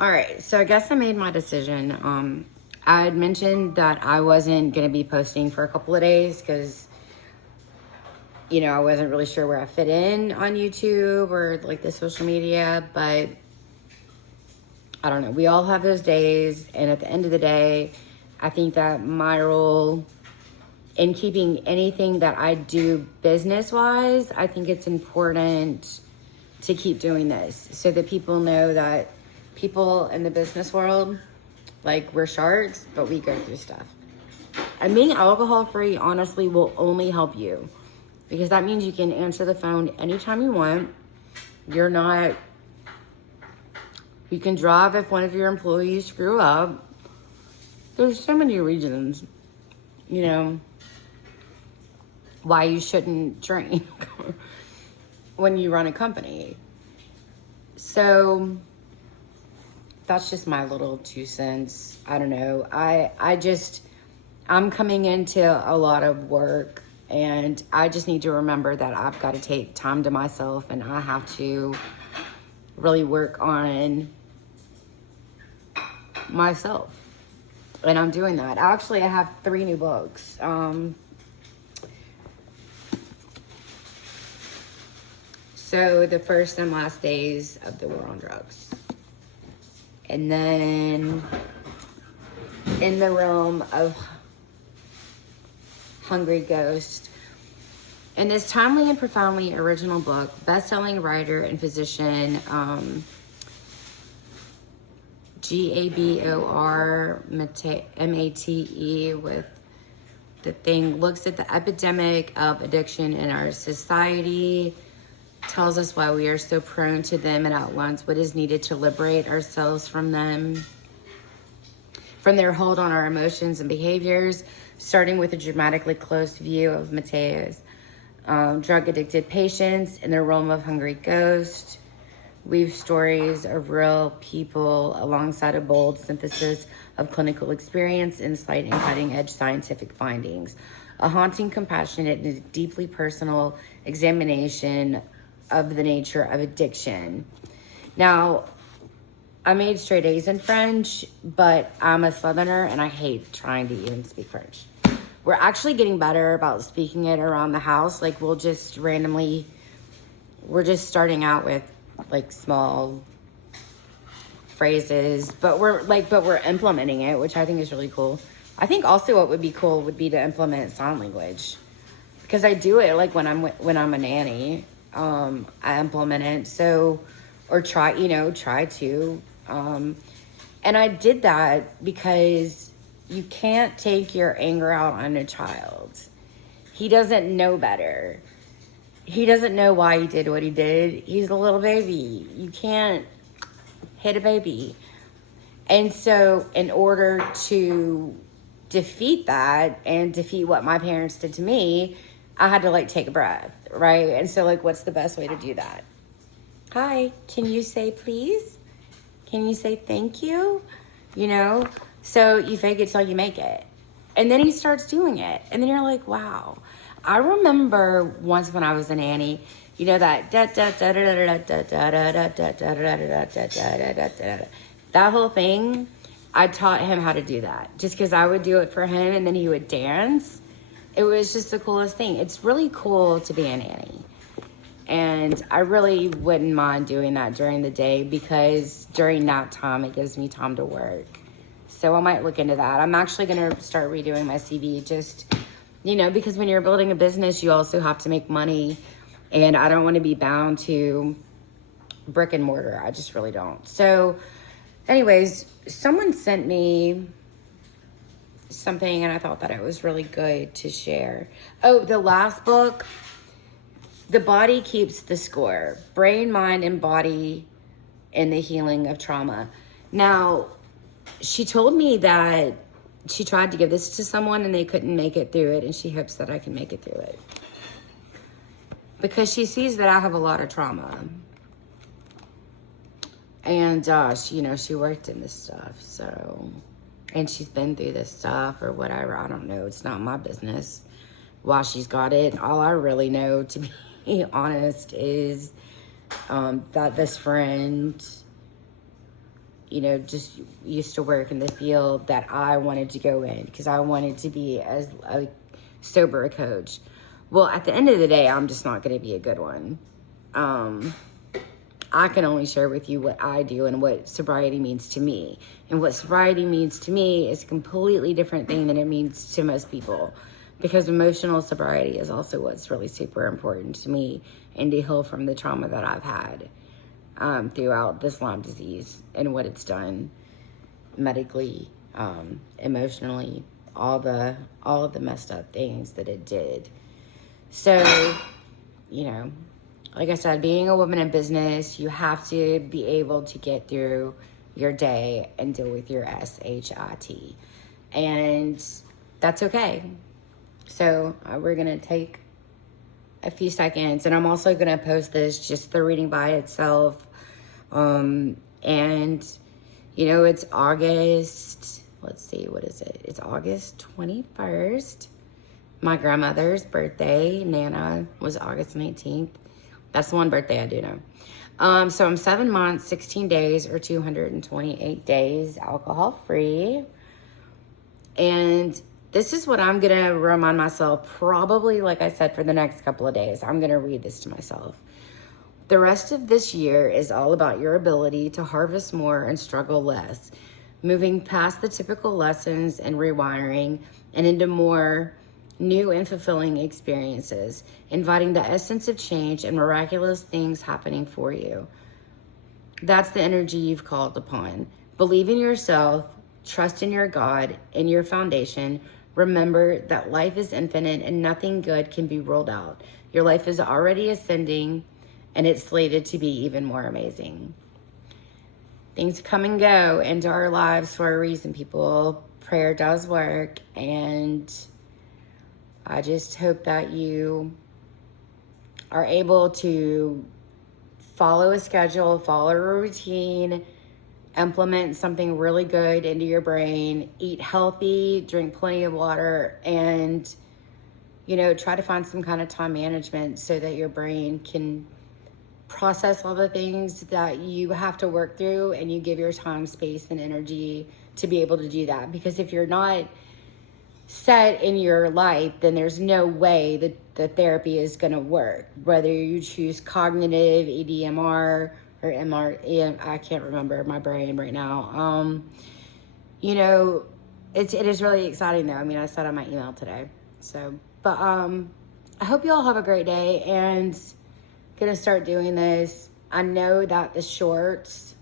All right, so I guess I made my decision. I had mentioned that I wasn't going to be posting for a couple of days because, I wasn't really sure where I fit in on YouTube or like the social media, but I don't know. We all have those days, and at the end of the day, I think that my role in keeping anything that I do business-wise, I think it's important to keep doing this so that people know that people in the business world, like, we're sharks, but we go through stuff. And being alcohol-free, honestly, will only help you because that means you can answer the phone anytime you want. You can drive if one of your employees screw up. There's so many reasons, why you shouldn't drink when you run a company. So that's just my little 2 cents. I don't know. I'm coming into a lot of work, and I just need to remember that I've got to take time to myself, and I have to really work on myself. And I'm doing that. Actually, I have 3 new books. So the first and last days of the war on drugs. And then in the realm of Hungry Ghost. In this timely and profoundly original book, best-selling writer and physician, Gabor Mate with the thing, looks at the epidemic of addiction in our society, tells us why we are so prone to them, and outlines what is needed to liberate ourselves from them, from their hold on our emotions and behaviors, starting with a dramatically close view of Mateo's drug-addicted patients in the realm of Hungry Ghost. Weave stories of real people alongside a bold synthesis of clinical experience, insight, and cutting-edge scientific findings. A haunting, compassionate, and deeply personal examination of the nature of addiction. Now, I made straight A's in French, but I'm a Southerner and I hate trying to even speak French. We're actually getting better about speaking it around the house. Like, we're just starting out with like small phrases, but we're implementing it, which I think is really cool. I think also what would be cool would be to implement sign language, because I do it like when I'm a nanny. I implement it, try to. And I did that because you can't take your anger out on a child. He doesn't know better. He doesn't know why he did what he did. He's a little baby. You can't hit a baby. And so in order to defeat that and defeat what my parents did to me, I had to take a breath, right? And so what's the best way to do that? Hi, can you say please? Can you say thank you? So you fake it till you make it. And then he starts doing it. And then you're like, wow. I remember once when I was a nanny, that that whole thing, I taught him how to do that just because I would do it for him and then he would dance. It was just the coolest thing. It's really cool to be a nanny. And I really wouldn't mind doing that during the day because during nap time, it gives me time to work. So I might look into that. I'm actually going to start redoing my CV just, because when you're building a business, you also have to make money. And I don't want to be bound to brick and mortar. I just really don't. So anyways, someone sent me something and I thought that it was really good to share. Oh, the last book, The Body Keeps the Score, Brain, Mind, and Body in the Healing of Trauma. Now, she told me that she tried to give this to someone and they couldn't make it through it, and she hopes that I can make it through it. Because she sees that I have a lot of trauma. And, she worked in this stuff, so... And she's been through this stuff or whatever. I don't know. It's not my business why she's got it. All I really know, to be honest, is that this friend just used to work in the field that I wanted to go in because I wanted to be as a sober coach. Well, at the end of the day, I'm just not going to be a good one. I can only share with you what I do and what sobriety means to me. And what sobriety means to me is a completely different thing than it means to most people. Because emotional sobriety is also what's really super important to me and to heal from the trauma that I've had throughout this Lyme disease and what it's done medically, emotionally, all of the messed up things that it did. So, like I said, being a woman in business, you have to be able to get through your day and deal with your SHIT. And that's okay. So we're going to take a few seconds, and I'm also going to post this, just the reading by itself. It's August, let's see, what is it? It's August 21st. My grandmother's birthday, Nana, was August 19th. That's the one birthday I do know. So I'm 7 months, 16 days, or 228 days alcohol free. And this is what I'm going to remind myself, probably, like I said, for the next couple of days. I'm going to read this to myself. The rest of this year is all about your ability to harvest more and struggle less, moving past the typical lessons and rewiring and into more new and fulfilling experiences, inviting the essence of change and miraculous things happening for you. That's the energy you've called upon. Believe in yourself, trust in your God, in your foundation. Remember that life is infinite and nothing good can be ruled out. Your life is already ascending and it's slated to be even more amazing. Things come and go into our lives for a reason, people. Prayer does work, and I just hope that you are able to follow a schedule, follow a routine, implement something really good into your brain, eat healthy, drink plenty of water, and, try to find some kind of time management so that your brain can process all the things that you have to work through, and you give your time, space, and energy to be able to do that. Because if you're not set in your life, then there's no way that the therapy is going to work. Whether you choose cognitive, EDMR, or MR, I can't remember my brain right now. It is really exciting though. I mean, I said on my email today. But I hope you all have a great day, and gonna start doing this. I know that the shorts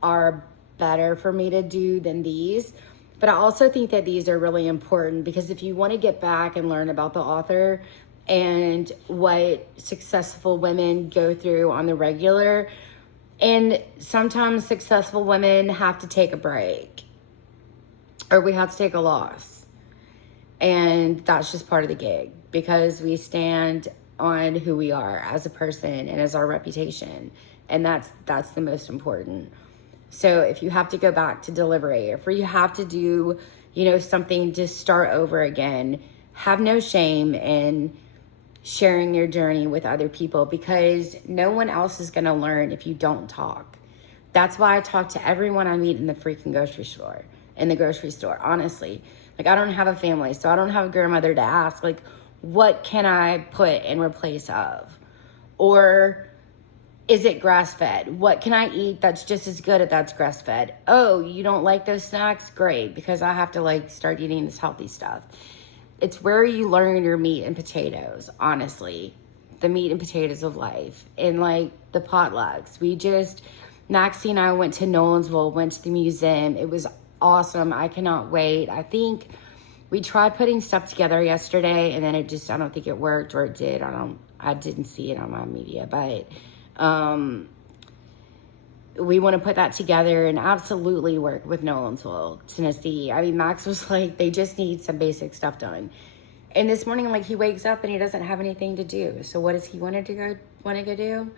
are better for me to do than these, but I also think that these are really important because if you want to get back and learn about the author and what successful women go through on the regular, and sometimes successful women have to take a break, or we have to take a loss, and that's just part of the gig because we stand on who we are as a person and as our reputation, and that's the most important. So if you have to go back to deliberate, if you have to do something to start over again, have no shame in sharing your journey with other people, because no one else is going to learn if you don't talk. That's why I talk to everyone I meet in the freaking grocery store, honestly. Like, I don't have a family, so I don't have a grandmother to ask, like, what can I put in replace of? Or is it grass-fed? What can I eat that's just as good if that's grass-fed? Oh, you don't like those snacks? Great, because I have to start eating this healthy stuff. It's where you learn your meat and potatoes, honestly. The meat and potatoes of life. And the potlucks. Maxie and I went to Nolensville, went to the museum. It was awesome. I cannot wait. I think we tried putting stuff together yesterday, and then I don't think it worked, or it did. I didn't see it on my media, but we want to put that together and absolutely work with Nolensville, Tennessee. I mean, Max was like, they just need some basic stuff done. And this morning, he wakes up and he doesn't have anything to do. So what does he want to go do?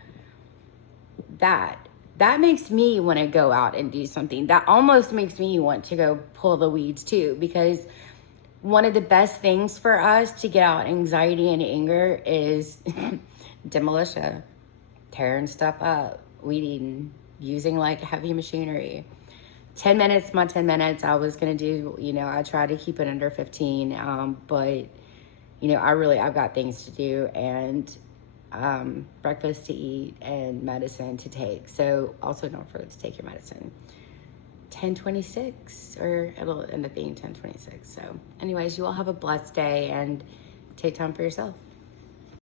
That makes me want to go out and do something. That almost makes me want to go pull the weeds too, because one of the best things for us to get out anxiety and anger is demolition, tearing stuff up, weed eating, using heavy machinery. 10 minutes, my 10 minutes, I was going to do, I try to keep it under 15. But, I've got things to do, and breakfast to eat and medicine to take. So also don't forget to take your medicine. 10:26, or it'll end up being 10:26. So anyways, you all have a blessed day and take time for yourself.